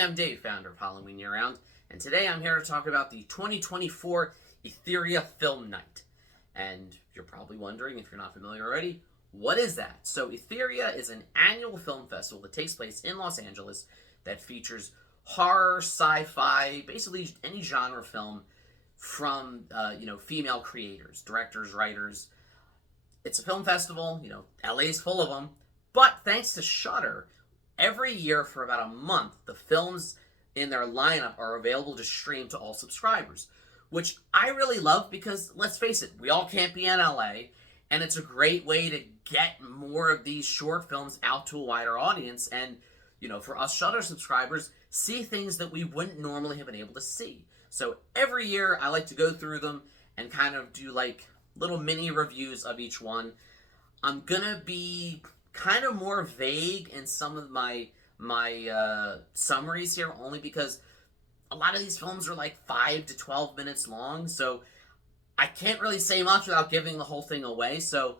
I'm Dave, founder of Halloween Year Round, and today I'm here to talk about the 2024 Etheria Film Night. And you're probably wondering, if you're not familiar already, what is that? So Etheria is an annual film festival that takes place in Los Angeles that features horror, sci-fi, basically any genre film from female creators, directors, writers. It's a film festival, LA's full of them, but thanks to Shudder, every year for about a month, the films in their lineup are available to stream to all subscribers, which I really love because, let's face it, we all can't be in LA, and it's a great way to get more of these short films out to a wider audience, and, for us Shudder subscribers, see things that we wouldn't normally have been able to see. So every year, I like to go through them and kind of do, little mini reviews of each one. I'm gonna be kind of more vague in some of my summaries here, only because a lot of these films are 5 to 12 minutes long, so I can't really say much without giving the whole thing away. So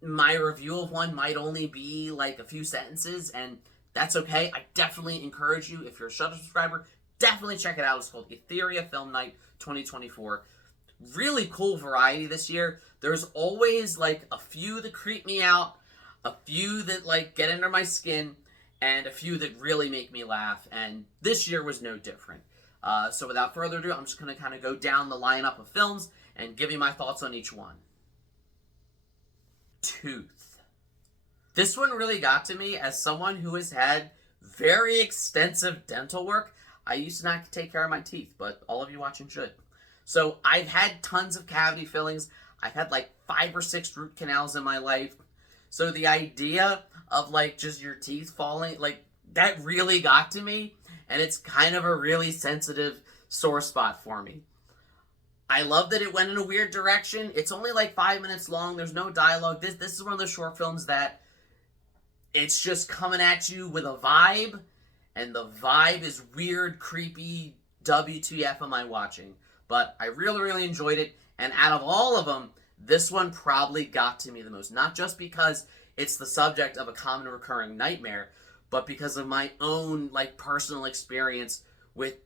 my review of one might only be a few sentences, and that's okay. I definitely encourage you, if you're a Shudder subscriber, definitely check it out. It's called Etheria Film Night 2024. Really cool variety this year. There's always a few that creep me out, a few that get under my skin, and a few that really make me laugh, and this year was no different. So without further ado, I'm just going to kind of go down the lineup of films and give you my thoughts on each one. Tooth. This one really got to me as someone who has had very extensive dental work. I used to not take care of my teeth, but all of you watching should. So I've had tons of cavity fillings. I've had 5 or 6 root canals in my life. So the idea of just your teeth falling, that really got to me. And it's kind of a really sensitive sore spot for me. I love that it went in a weird direction. It's only 5 minutes long. There's no dialogue. This is one of those short films that it's just coming at you with a vibe. And the vibe is weird, creepy, WTF am I watching? But I really, really enjoyed it. And out of all of them, this one probably got to me the most. Not just because it's the subject of a common recurring nightmare, but because of my own, personal experience with,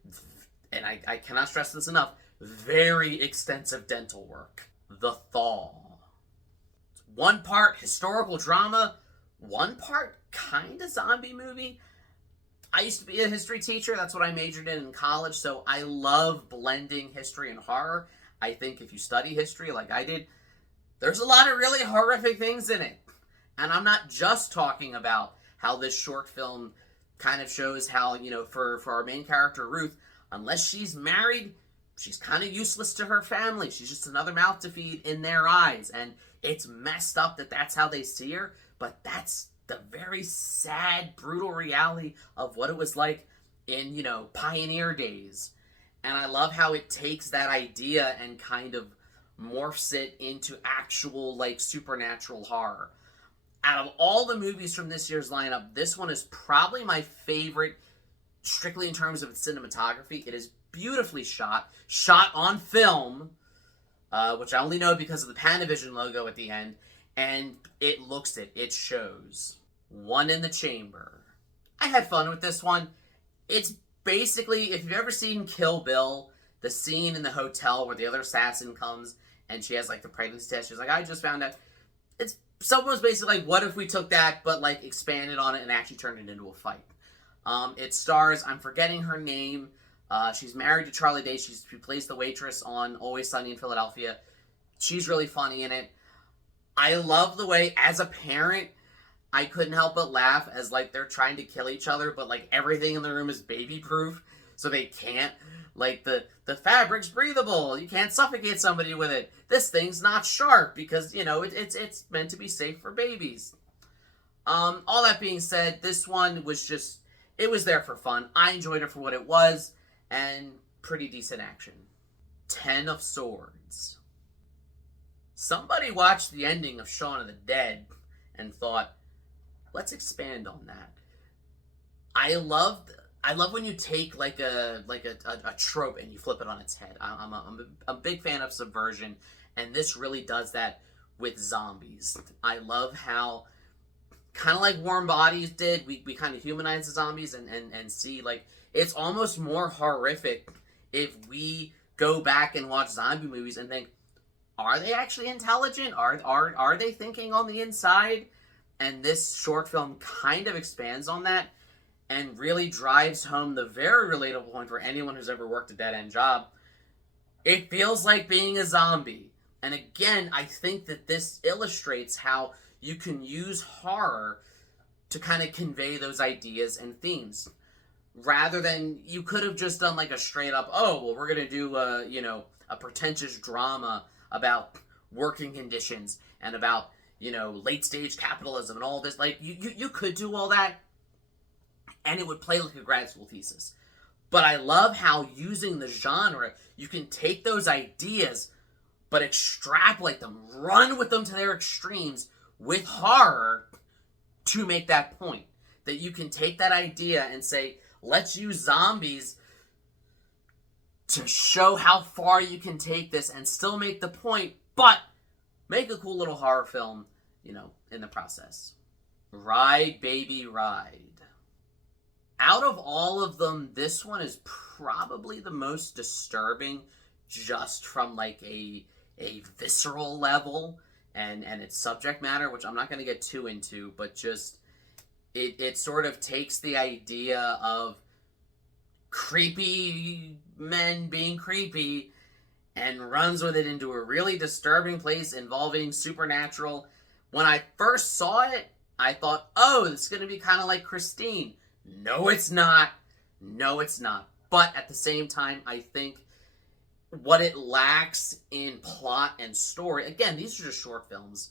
and I cannot stress this enough, very extensive dental work. The Thaw. One part historical drama, one part kind of zombie movie. I used to be a history teacher. That's what I majored in college, so I love blending history and horror. I think if you study history like I did, there's a lot of really horrific things in it. And I'm not just talking about how this short film kind of shows how, for our main character, Ruth, unless she's married, she's kind of useless to her family. She's just another mouth to feed in their eyes. And it's messed up that that's how they see her, but that's the very sad, brutal reality of what it was like in, pioneer days. And I love how it takes that idea and kind of morphs it into actual, supernatural horror. Out of all the movies from this year's lineup, this one is probably my favorite, strictly in terms of its cinematography. It is beautifully shot on film, which I only know because of the Panavision logo at the end, and it looks it. It shows. One in the Chamber. I had fun with this one. It's basically, if you've ever seen Kill Bill, the scene in the hotel where the other assassin comes and she has the pregnancy test. She's like, I just found out. Someone was basically what if we took that but expanded on it and actually turned it into a fight. It stars, I'm forgetting her name. She's married to Charlie Day. She plays the waitress on Always Sunny in Philadelphia. She's really funny in it. I love the way, as a parent, I couldn't help but laugh as they're trying to kill each other, but everything in the room is baby proof, so they can't. The fabric's breathable. You can't suffocate somebody with it. This thing's not sharp because it's meant to be safe for babies. All that being said, this one was just, it was there for fun. I enjoyed it for what it was, and pretty decent action. 10 of Swords. Somebody watched the ending of Shaun of the Dead and thought, let's expand on that. I love when you take a trope and you flip it on its head. I'm a big fan of subversion, and this really does that with zombies. I love how kind of like Warm Bodies did. We kind of humanize the zombies and see, like, it's almost more horrific if we go back and watch zombie movies and think, are they actually intelligent? Are they thinking on the inside? And this short film kind of expands on that and really drives home the very relatable point for anyone who's ever worked a dead-end job. It feels like being a zombie. And again, I think that this illustrates how you can use horror to kind of convey those ideas and themes. Rather than, you could have just done like a straight up, oh, well, we're going to do a pretentious drama about working conditions and about, late stage capitalism and all this. Like, you could do all that and it would play like a grad school thesis. But I love how using the genre, you can take those ideas, but extrapolate them, run with them to their extremes with horror to make that point. That you can take that idea and say, let's use zombies to show how far you can take this and still make the point, but make a cool little horror film, in the process. Ride, baby, ride. Out of all of them, this one is probably the most disturbing, just from like a visceral level and its subject matter, which I'm not going to get too into, but just it sort of takes the idea of creepy men being creepy and runs with it into a really disturbing place involving supernatural. When I first saw it, I thought, oh, it's going to be kind of like Christine. No, it's not. No, it's not. But at the same time, I think what it lacks in plot and story, again, these are just short films,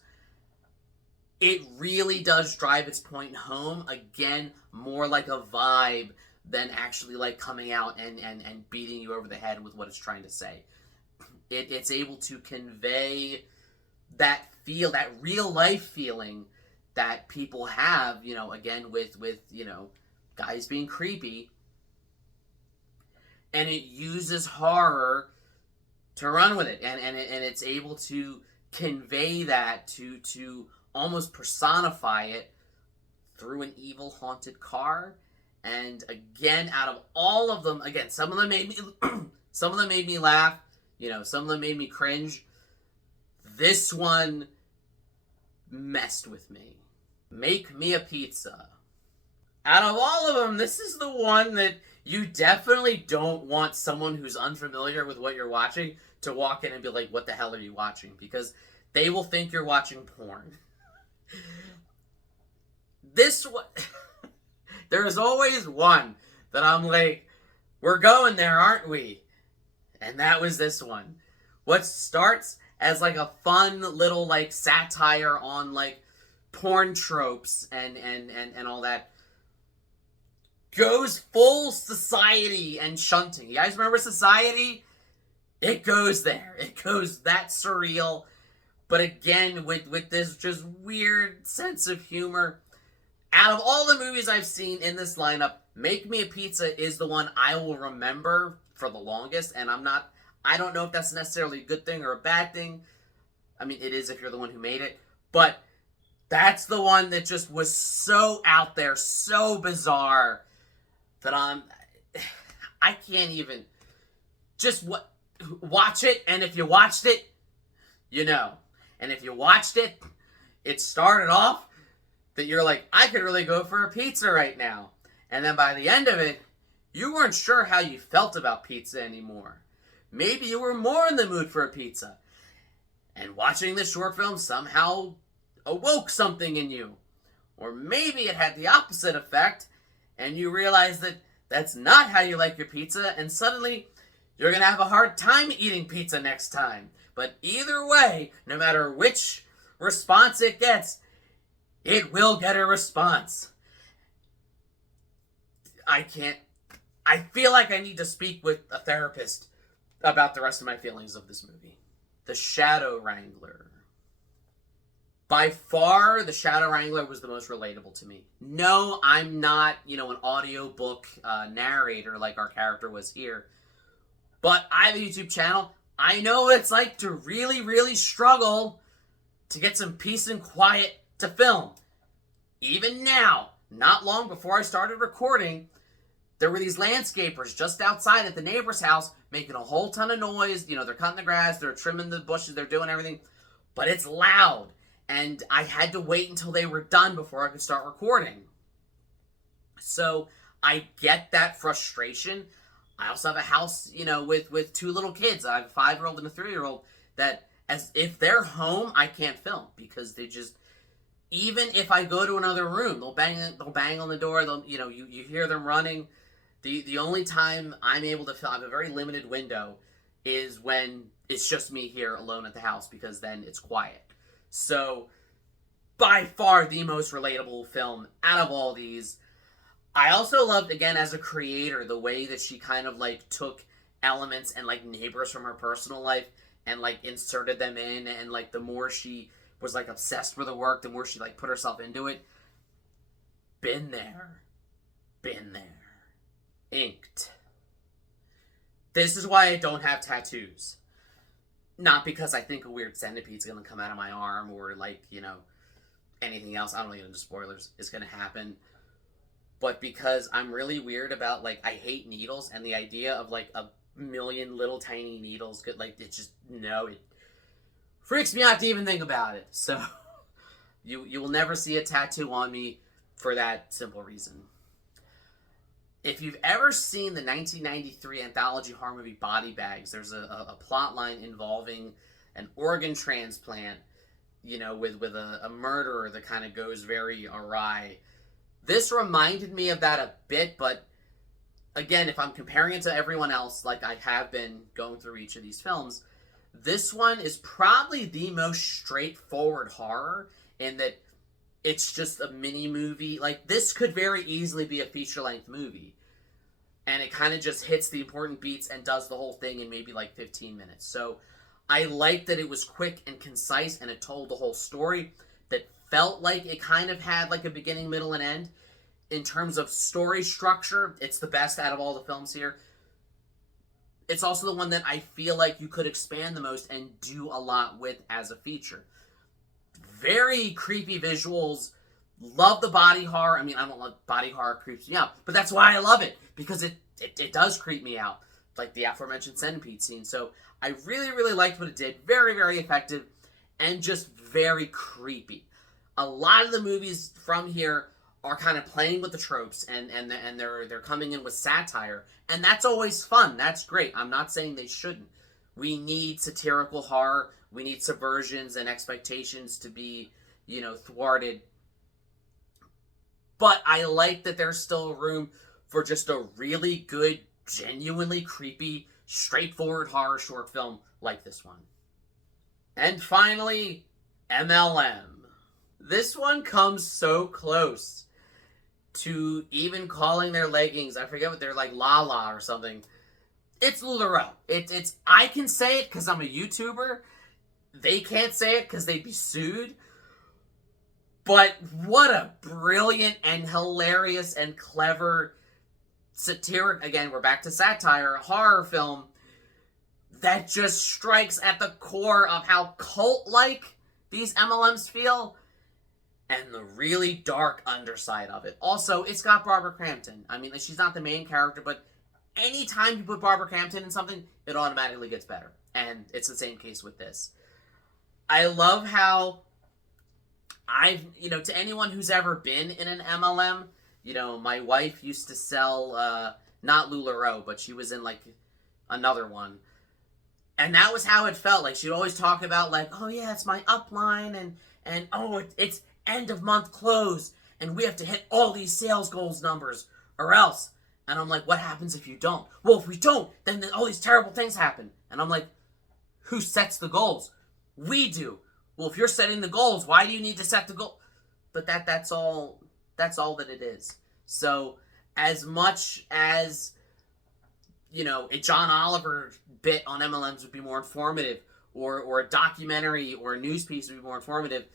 it really does drive its point home, again, more like a vibe than actually like coming out and beating you over the head with what it's trying to say. It's able to convey that feel, that real life feeling that people have, again, with guys being creepy. And it uses horror to run with it. And it's able to convey that, to almost personify it through an evil haunted car. And again, out of all of them, again, some of them made me laugh, some of them made me cringe. This one messed with me. Make Me a Pizza. Out of all of them, this is the one that you definitely don't want someone who's unfamiliar with what you're watching to walk in and be like, what the hell are you watching? Because they will think you're watching porn. This one, there is always one that I'm like, we're going there, aren't we? And that was this one. What starts as like a fun little like satire on like porn tropes and all that goes full Society and shunting. You guys remember Society? It goes there. It goes that surreal, but again with this just weird sense of humor. Out of all the movies I've seen in this lineup, Make Me a Pizza is the one I will remember for the longest, and I don't know if that's necessarily a good thing or a bad thing. I mean, it is if you're the one who made it, but that's the one that just was so out there, so bizarre, that I can't even just watch it, and if you watched it, and if you watched it, it started off that you're like, I could really go for a pizza right now. And then by the end of it, you weren't sure how you felt about pizza anymore. Maybe you were more in the mood for a pizza. And watching this short film somehow awoke something in you. Or maybe it had the opposite effect, and you realize that that's not how you like your pizza, and suddenly you're going to have a hard time eating pizza next time. But either way, no matter which response it gets, it will get a response. I feel like I need to speak with a therapist about the rest of my feelings of this movie. The Shadow Wrangler. By far, The Shadow Wrangler was the most relatable to me. No, I'm not, an audiobook narrator like our character was here. But I have a YouTube channel. I know what it's like to really, really struggle to get some peace and quiet to film. Even now, not long before I started recording, there were these landscapers just outside at the neighbor's house making a whole ton of noise. You know, they're cutting the grass, they're trimming the bushes, they're doing everything, but it's loud. And I had to wait until they were done before I could start recording. So I get that frustration. I also have a house, you know, with two little kids. I have a 5-year-old and a 3-year-old that, as if they're home, I can't film because they just, even if I go to another room, they'll bang on the door. They'll, you know, you hear them running. The only time I'm able to film, I have a very limited window, is when it's just me here alone at the house, because then it's quiet. So, by far the most relatable film out of all these. I also loved, again, as a creator, the way that she kind of, like, took elements and, like, neighbors from her personal life and, like, inserted them in, and, like, the more she was, like, obsessed with the work, the more she, like, put herself into it. Been there. Inked. This is why I don't have tattoos. Not because I think a weird centipede's gonna come out of my arm, or, like, you know, anything else, I don't get into spoilers, is gonna happen. But because I'm really weird about, like, I hate needles, and the idea of, like, a million little tiny needles could, like, it just, no, it freaks me out to even think about it. So, you will never see a tattoo on me for that simple reason. If you've ever seen the 1993 anthology horror movie Body Bags, there's a plot line involving an organ transplant, you know, with a murderer that kind of goes very awry. This reminded me of that a bit, but again, if I'm comparing it to everyone else, like I have been going through each of these films, this one is probably the most straightforward horror, in that it's just a mini movie. Like, this could very easily be a feature-length movie, and it kind of just hits the important beats and does the whole thing in maybe like 15 minutes. So I liked that it was quick and concise, and it told the whole story that felt like it kind of had like a beginning, middle, and end. In terms of story structure, it's the best out of all the films here. It's also the one that I feel like you could expand the most and do a lot with as a feature. Very creepy visuals. Love the body horror. I mean, I don't love body horror, creeps me out, but that's why I love it, because it does creep me out, like the aforementioned centipede scene. So I really, really liked what it did. Very, very effective, and just very creepy. A lot of the movies from here are kind of playing with the tropes, and they're coming in with satire, and that's always fun. That's great. I'm not saying they shouldn't. We need satirical horror. We need subversions and expectations to be, you know, thwarted. But I like that there's still room for just a really good, genuinely creepy, straightforward horror short film like this one. And finally, MLM. This one comes so close to even calling their leggings, I forget what they're, like, Lala or something. It's LuLaRoe. It's I can say it because I'm a YouTuber. They can't say it because they'd be sued. But what a brilliant and hilarious and clever satiric, again, we're back to satire, horror film that just strikes at the core of how cult-like these MLMs feel, and the really dark underside of it. Also, it's got Barbara Crampton. I mean, she's not the main character, but anytime you put Barbara Crampton in something, it automatically gets better. And it's the same case with this. I love how to anyone who's ever been in an MLM, you know, my wife used to sell, not LuLaRoe, but she was in, like, another one. And that was how it felt. Like, she'd always talk about, like, oh yeah, it's my upline, and oh, it's end of month close, and we have to hit all these sales goals numbers, or else. And I'm like, what happens if you don't? Well, if we don't, then all these terrible things happen. And I'm like, who sets the goals? We do. Well, if you're setting the goals, why do you need to set the goal? But that's all that it is. So, as much as, you know, a John Oliver bit on MLMs would be more informative, or a documentary or a news piece would be more informative,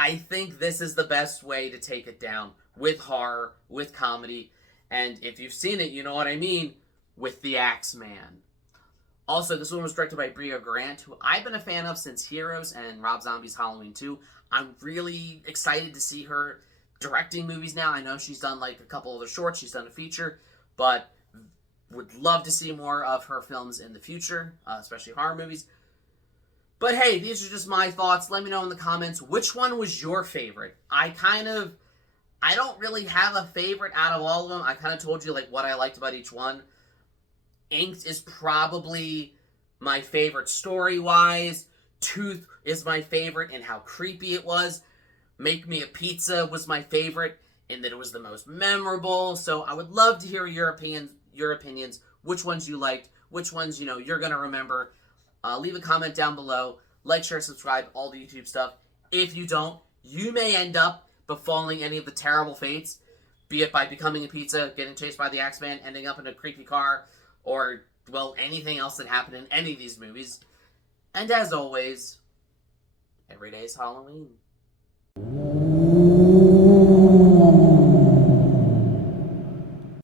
I think this is the best way to take it down, with horror, with comedy, and if you've seen it, you know what I mean, with the Axeman. Also, this one was directed by Bria Grant, who I've been a fan of since Heroes and Rob Zombie's Halloween 2. I'm really excited to see her directing movies now. I know she's done, like, a couple other shorts, she's done a feature, but would love to see more of her films in the future, especially horror movies. But hey, these are just my thoughts. Let me know in the comments, which one was your favorite? I don't really have a favorite out of all of them. I kind of told you like what I liked about each one. Inked is probably my favorite story-wise. Tooth is my favorite in how creepy it was. Make Me a Pizza was my favorite in that it was the most memorable. So I would love to hear your opinions, which ones you liked, which ones, you're going to remember. Leave a comment down below. Like, share, subscribe, all the YouTube stuff. If you don't, you may end up befalling any of the terrible fates, be it by becoming a pizza, getting chased by the Axeman, ending up in a creepy car, or, well, anything else that happened in any of these movies. And as always, every day is Halloween.